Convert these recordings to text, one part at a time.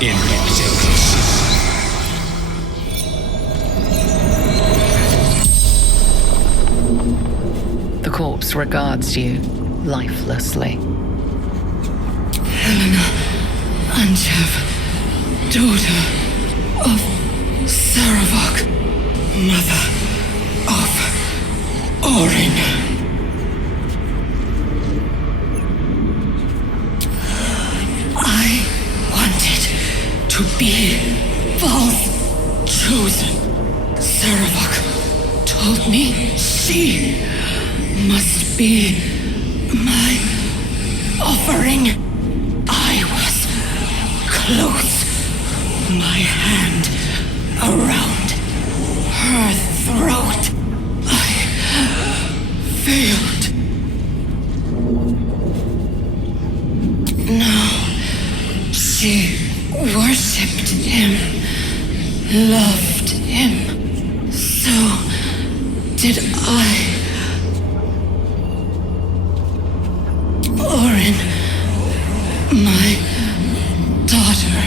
in execution. The corpse regards you lifelessly. Helena Anchev, daughter of Saravok, mother of Orin. I wanted to be Val's chosen. Saravok told me she must be my offering. I was close, my hand around her throat. I failed. No, she worshipped him, loved him. So did I. Orin, my daughter.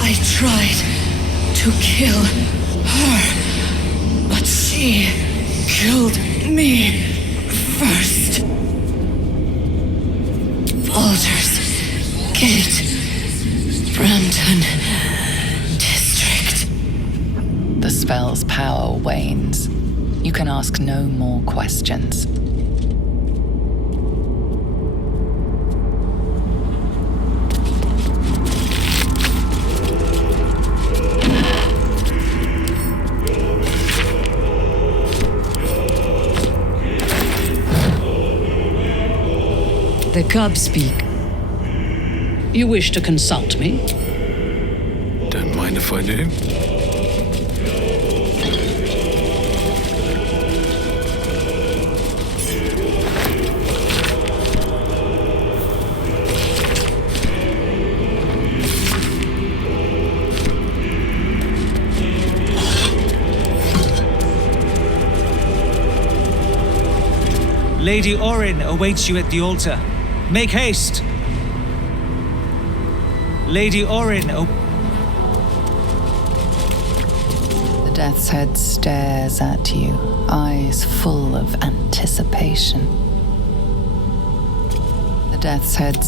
I tried to kill her, but she killed me first. Baldur's Gate, Brampton District. The spell's power wanes. You can ask no more questions. The cubs speak. You wish to consult me? Don't mind if I do. Lady Orin awaits you at the altar. Make haste! Lady Orin, The Death's Head stares at you, eyes full of anticipation. The Death's Head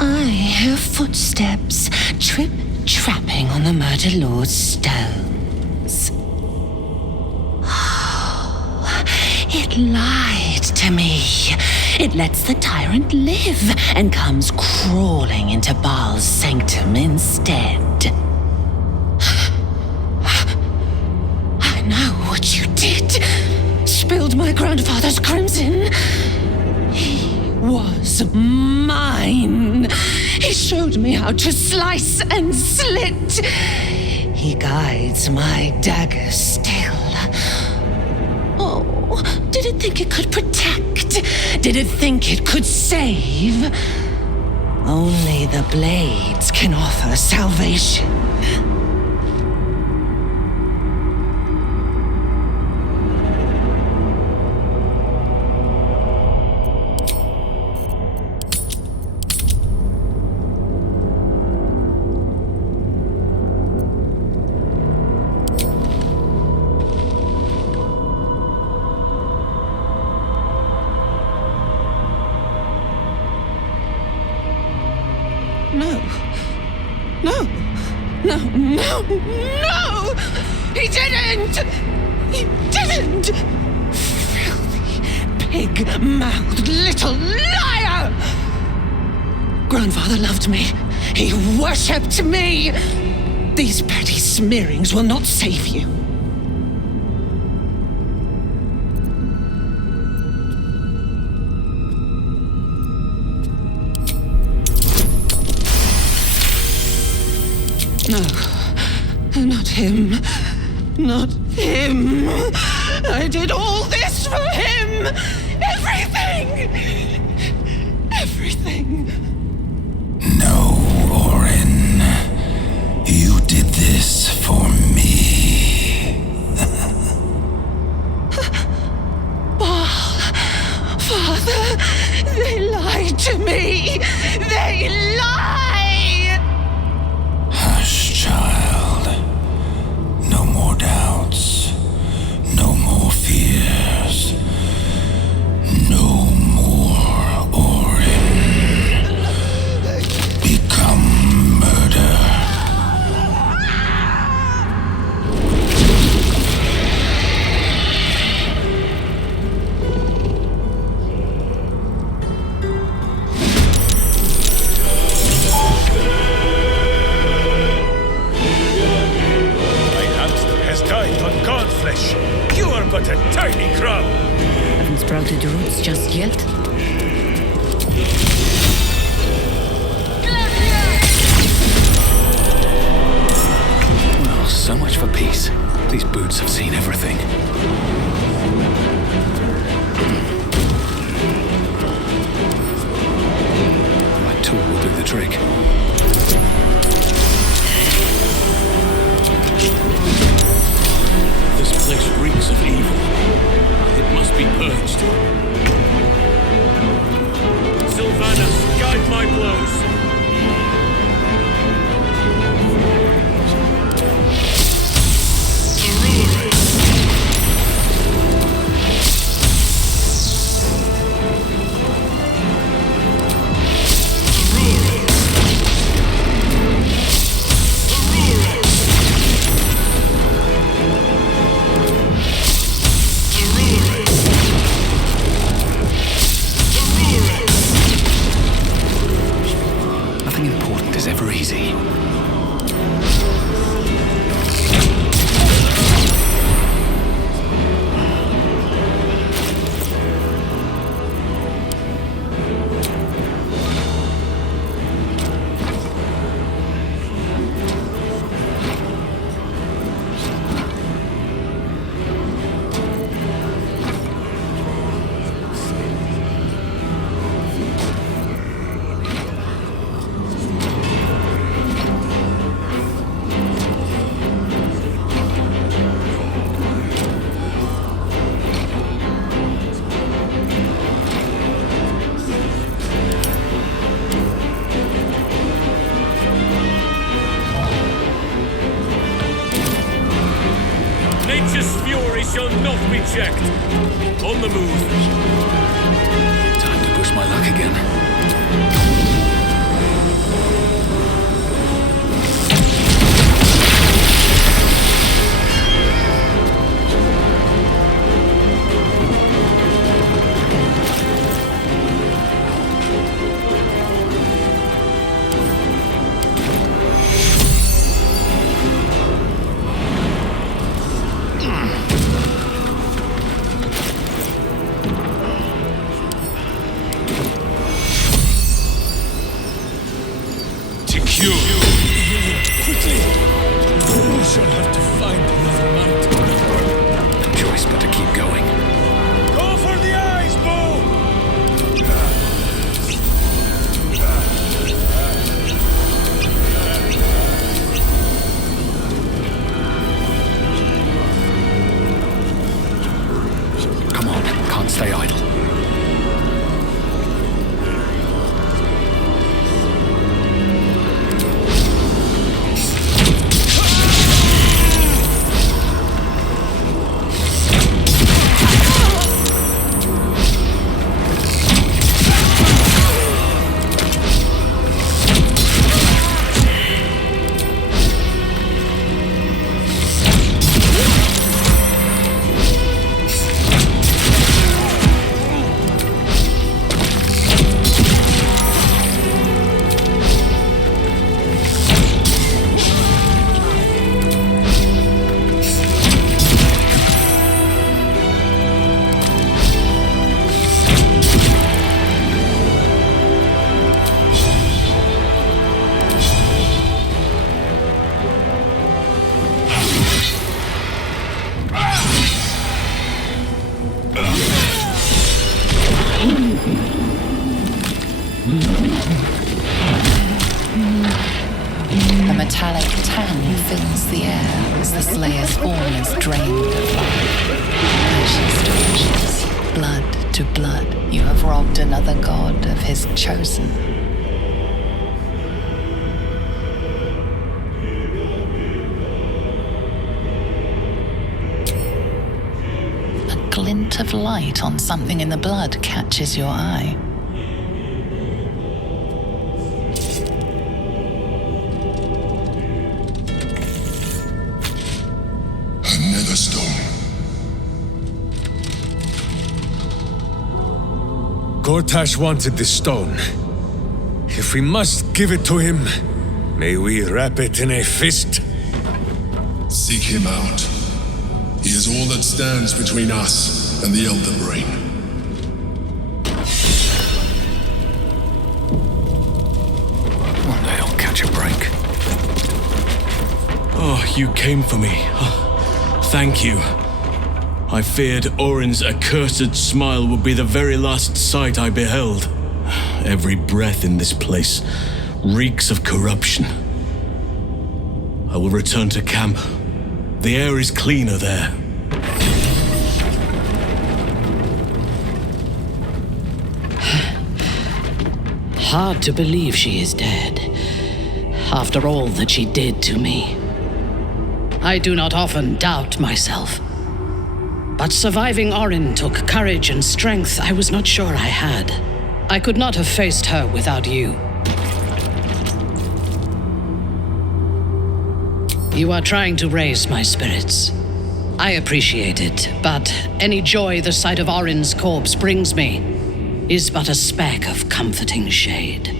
I hear footsteps trip-trapping on the murder lord's stones. Oh, it lied to me. It lets the tyrant live and comes crawling into Baal's sanctum instead. I know what you did. Spilled my grandfather's crimson. He was mine. He showed me how to slice and slit. He guides my dagger still. Oh, did it think it could protect? Did it think it could save? Only the blades can offer salvation. No! He didn't! He didn't! Filthy, pig-mouthed little liar! Grandfather loved me. He worshipped me. These petty smearings will not save you. No, not him. Not him. I did all this for him. Everything. Everything. No, Orin. They lied to me! They lie! Hush, child. No more doubts. No more fears. No more Orin. Become murder. You are but a tiny crumb. Haven't sprouted roots just yet. Well, so much for peace. These boots have seen everything. My tool will do the trick. This place reeks of evil. It must be purged. Sylvanas, guide my blows. Nothing important is ever easy. Nature's fury shall not be checked. On the move. Time to push my luck again. Quickly! We shall have to find another mountain. No choice but to keep going. Go for the eyes, Bo! Come on, can't stay idle. A metallic tang fills the air as the Slayer's form is drained of life. Ashes to ashes, blood to blood, you have robbed another god of his chosen. A glint of light on something in the blood catches your eye. Another stone. Gortash wanted this stone. If we must give it to him, may we wrap it in a fist. Seek him out. He is all that stands between us and the Elder Brain. One day I'll catch a break. Oh, you came for me. Thank you. I feared Orin's accursed smile would be the very last sight I beheld. Every breath in this place reeks of corruption. I will return to camp. The air is cleaner there. Hard to believe she is dead, after all that she did to me. I do not often doubt myself. But surviving Orin took courage and strength I was not sure I had. I could not have faced her without you. You are trying to raise my spirits. I appreciate it, but any joy the sight of Orin's corpse brings me is but a speck of comforting shade.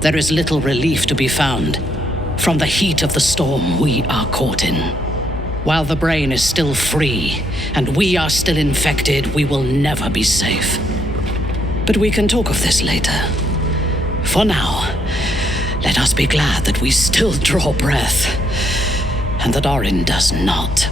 There is little relief to be found from the heat of the storm we are caught in. While the brain is still free, and we are still infected, we will never be safe. But we can talk of this later. For now, let us be glad that we still draw breath, and that Orin does not.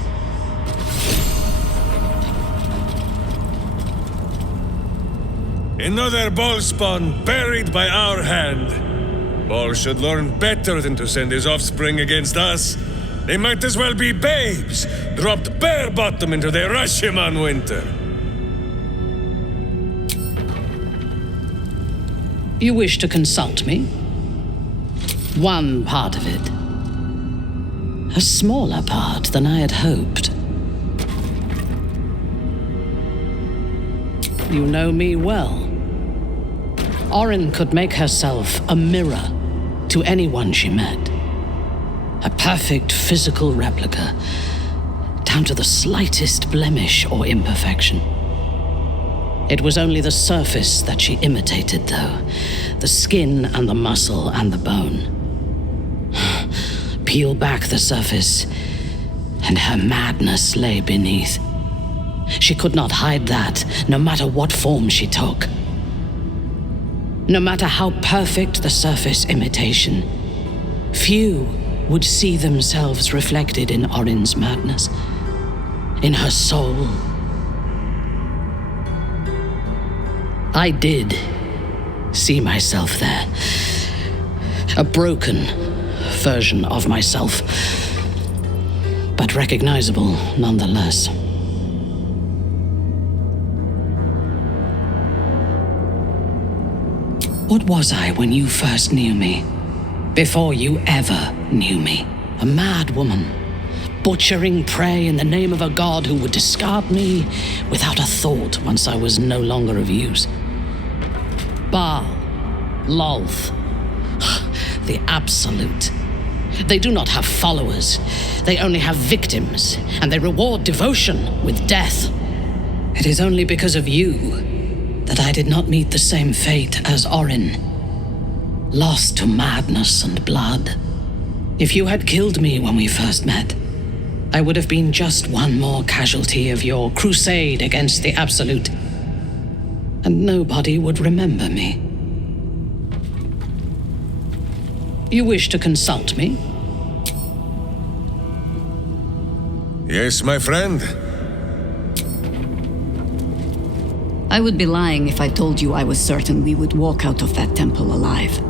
Another ball spawn buried by our hand. Ball should learn better than to send his offspring against us. They might as well be babes, dropped bare bottom into the Rashiman winter. You wish to consult me? One part of it. A smaller part than I had hoped. You know me well. Orin could make herself a mirror to anyone she met. A perfect physical replica, down to the slightest blemish or imperfection. It was only the surface that she imitated, though. The skin and the muscle and the bone. Peel back the surface, and her madness lay beneath. She could not hide that, no matter what form she took. No matter how perfect the surface imitation, few would see themselves reflected in Orin's madness, in her soul. I did see myself there. A broken version of myself, but recognizable nonetheless. What was I when you first knew me? Before you ever knew me? A mad woman, butchering prey in the name of a god who would discard me without a thought once I was no longer of use. Baal, Lolth, the Absolute. They do not have followers. They only have victims, and they reward devotion with death. It is only because of you that I did not meet the same fate as Orin, lost to madness and blood. If you had killed me when we first met, I would have been just one more casualty of your crusade against the Absolute, and nobody would remember me. You wish to consult me? Yes, my friend. I would be lying if I told you I was certain we would walk out of that temple alive.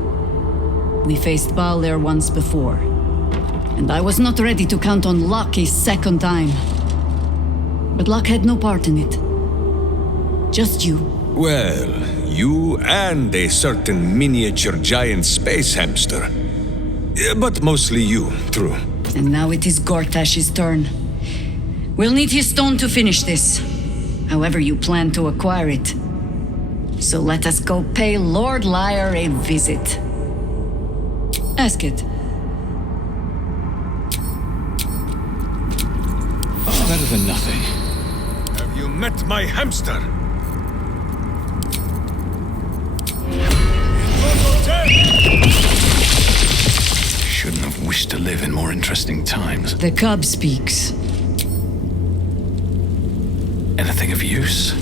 We faced Baldur once before, and I was not ready to count on luck a second time. But luck had no part in it. Just you. Well, you and a certain miniature giant space hamster. But mostly you, true. And now it is Gortash's turn. We'll need his stone to finish this. However you plan to acquire it. So let us go pay Lord Lyre a visit. Ask it. Better than nothing. Have you met my hamster? Shouldn't have wished to live in more interesting times. The cub speaks. Anything of use?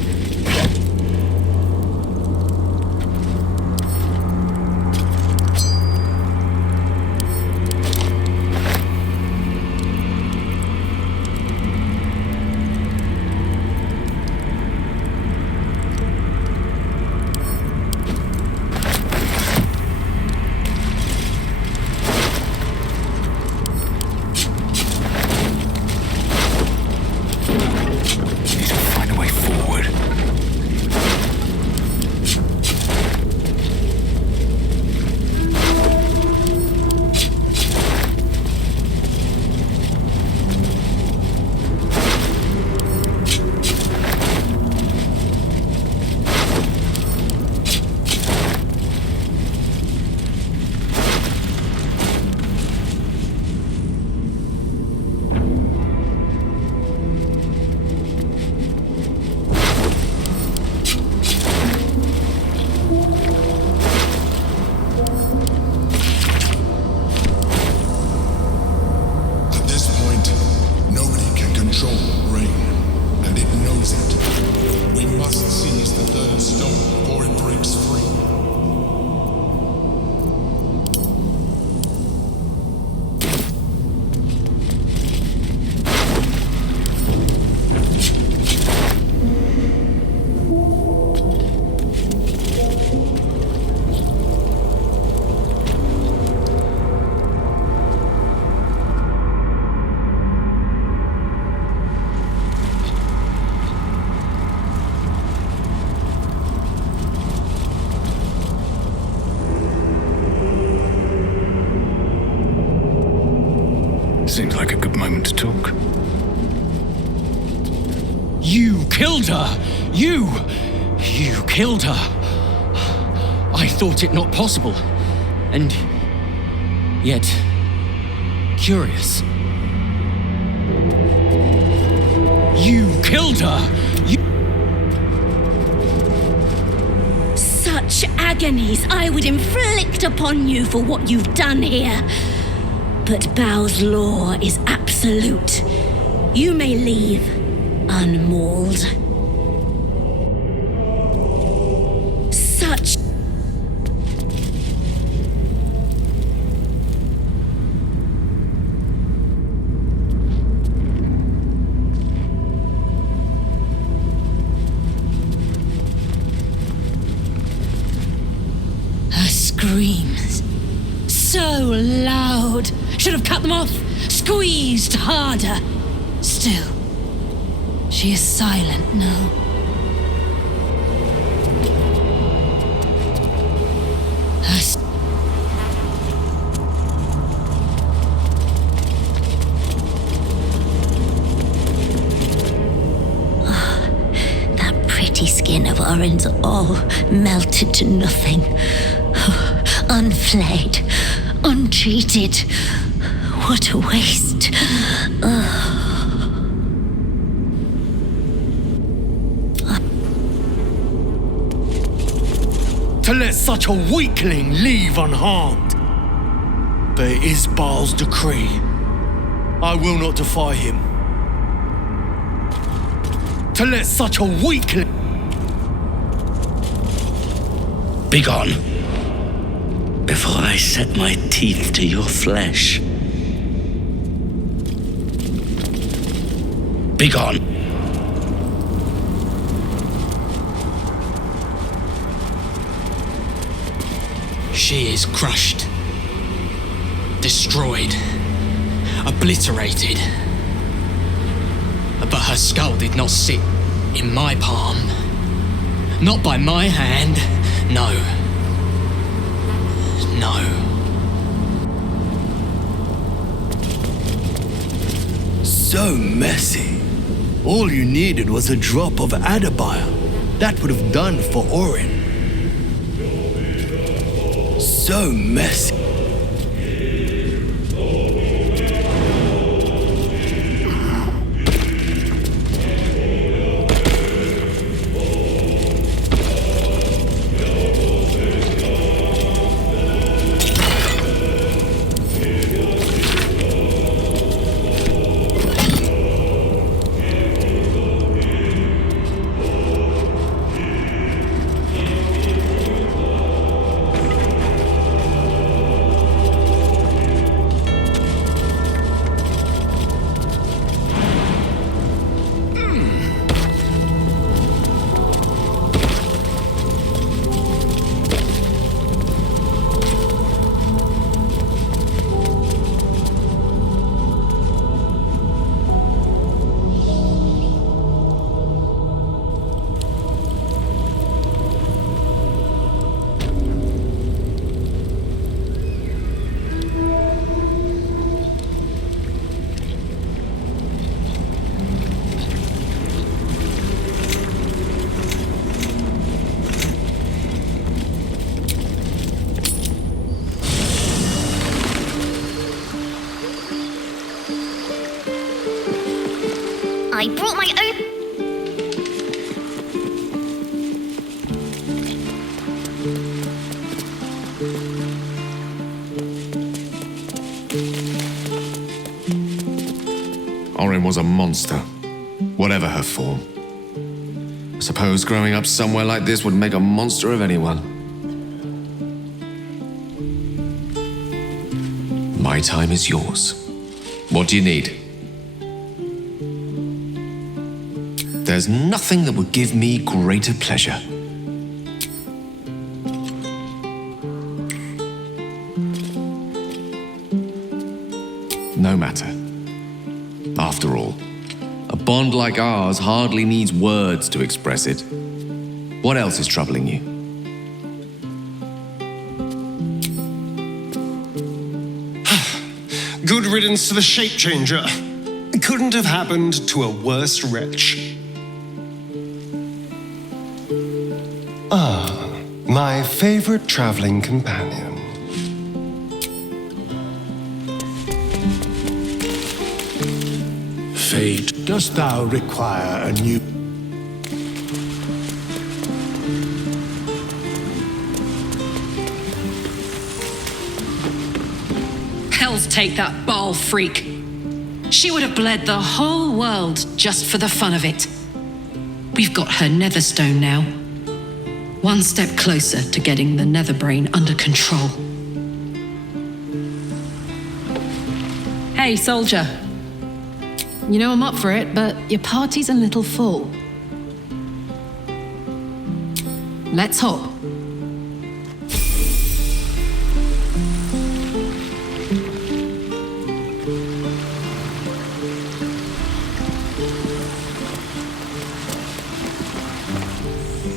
Seems like a good moment to talk. You killed her! You killed her! I thought it not possible. And yet, curious. You killed her! Such agonies I would inflict upon you for what you've done here. But Bao's law is absolute. You may leave unmauled. Such... Her screams. So loud. Should have cut them off. Squeezed harder. Still, she is silent now. That pretty skin of Orin's all melted to nothing. Unflayed, untreated. What a waste. To let such a weakling leave unharmed. But it is Baal's decree. I will not defy him. To let such a weakling... Begone, before I set my teeth to your flesh. Begone. She is crushed, destroyed, obliterated. But her skull did not sit in my palm. Not by my hand. No. No. So messy. All you needed was a drop of adabile. That would have done for Orin. So messy. I brought my own... Orin was a monster, whatever her form. I suppose growing up somewhere like this would make a monster of anyone. My time is yours. What do you need? There's nothing that would give me greater pleasure. No matter. After all, a bond like ours hardly needs words to express it. What else is troubling you? Good riddance to the shape changer. Couldn't have happened to a worse wretch. Ah, my favorite traveling companion. Fate, dost thou require a new... Hells take that Baal freak. She would have bled the whole world just for the fun of it. We've got her Netherstone now. One step closer to getting the Netherbrain under control. Hey, soldier. You know I'm up for it, but your party's a little full. Let's hop.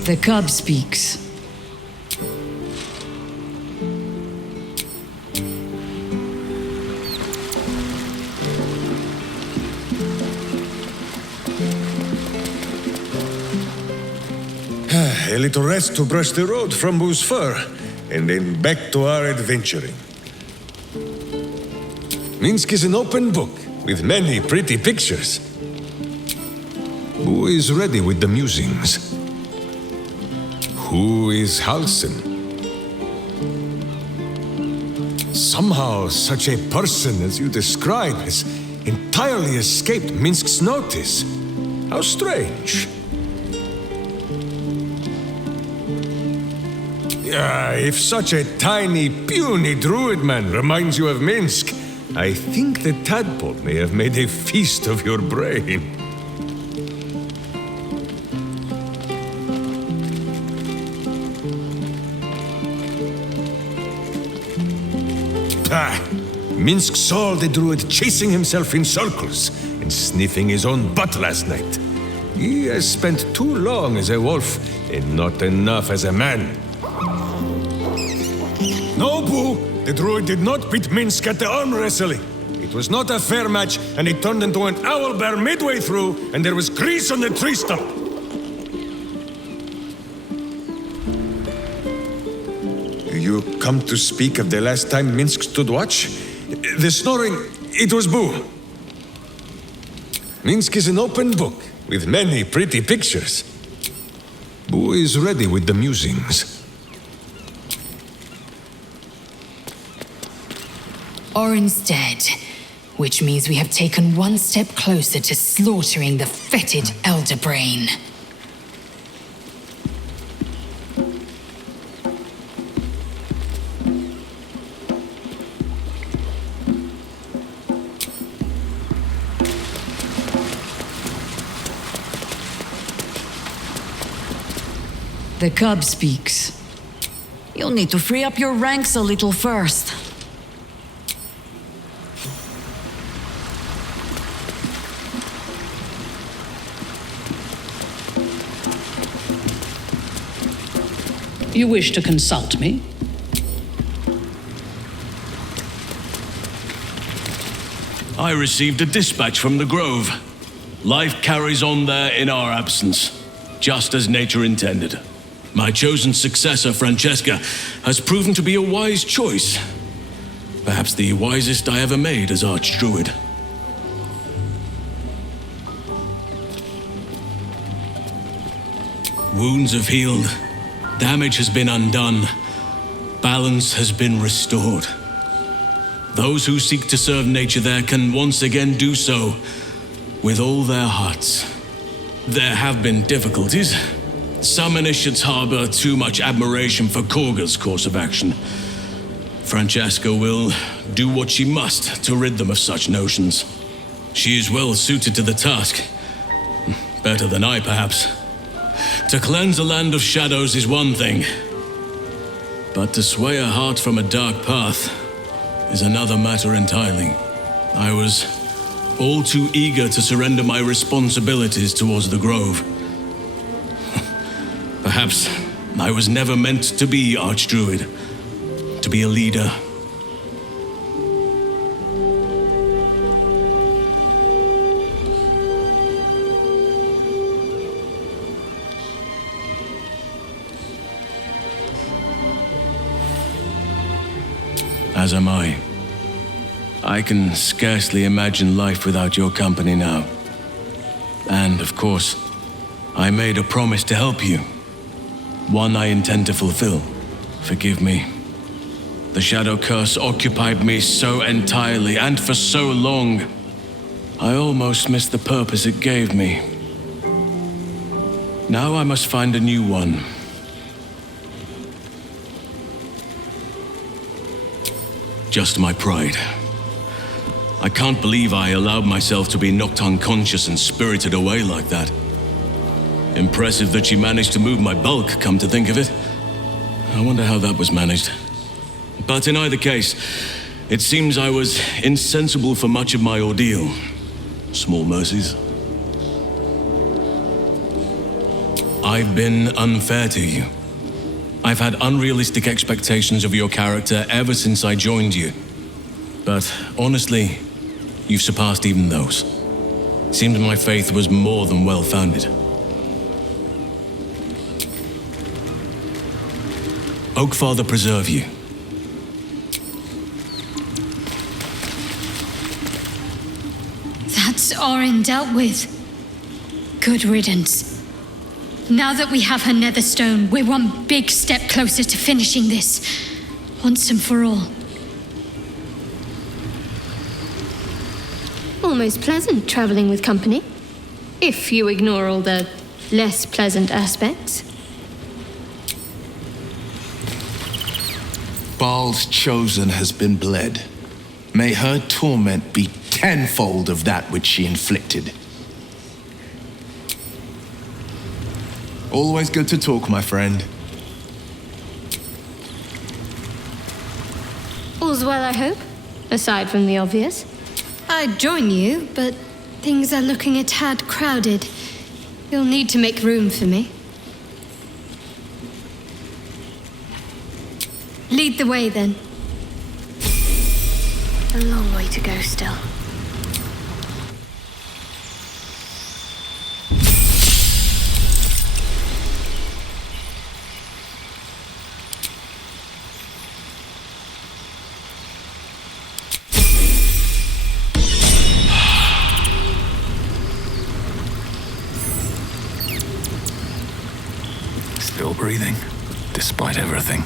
The cub speaks. A little rest to brush the road from Boo's fur, and then back to our adventuring. Minsk is an open book, with many pretty pictures. Boo is ready with the musings. Who is Halsen? Somehow, such a person as you describe has entirely escaped Minsk's notice. How strange. If such a tiny, puny druid man reminds you of Minsk, I think the tadpole may have made a feast of your brain. Minsk saw the druid chasing himself in circles and sniffing his own butt last night. He has spent too long as a wolf, and not enough as a man. No, Boo! The druid did not beat Minsk at the arm wrestling. It was not a fair match, and he turned into an owlbear midway through, and there was grease on the tree stump. You come to speak of the last time Minsk stood watch? The snoring, it was Boo. Minsk is an open book, with many pretty pictures. Boo is ready with the musings. Orin's dead, which means we have taken one step closer to slaughtering the fetid elder brain. The cub speaks. You'll need to free up your ranks a little first. You wish to consult me? I received a dispatch from the Grove. Life carries on there in our absence, just as nature intended. My chosen successor, Francesca, has proven to be a wise choice. Perhaps the wisest I ever made as Archdruid. Wounds have healed. Damage has been undone. Balance has been restored. Those who seek to serve nature there can once again do so with all their hearts. There have been difficulties. Some initiates harbor too much admiration for Korga's course of action. Francesca will do what she must to rid them of such notions. She is well suited to the task. Better than I, perhaps. To cleanse a land of shadows is one thing, but to sway a heart from a dark path is another matter entirely. I was all too eager to surrender my responsibilities towards the Grove. Perhaps I was never meant to be Archdruid, to be a leader. As am I. I can scarcely imagine life without your company now. And, of course, I made a promise to help you. One I intend to fulfill. Forgive me. The Shadow Curse occupied me so entirely and for so long. I almost missed the purpose it gave me. Now I must find a new one. Just my pride. I can't believe I allowed myself to be knocked unconscious and spirited away like that. Impressive that she managed to move my bulk, come to think of it. I wonder how that was managed. But in either case, it seems I was insensible for much of my ordeal. Small mercies. I've been unfair to you. I've had unrealistic expectations of your character ever since I joined you. But honestly, you've surpassed even those. Seems my faith was more than well-founded. Oakfather preserve you. That's Orin dealt with. Good riddance. Now that we have her netherstone, we're one big step closer to finishing this, once and for all. Almost pleasant traveling with company, if you ignore all the less pleasant aspects. Baal's chosen has been bled. May her torment be tenfold of that which she inflicted. Always good to talk, my friend. All's well, I hope, aside from the obvious. I'd join you, but things are looking a tad crowded. You'll need to make room for me. Lead the way, then. A long way to go still. Still breathing, despite everything.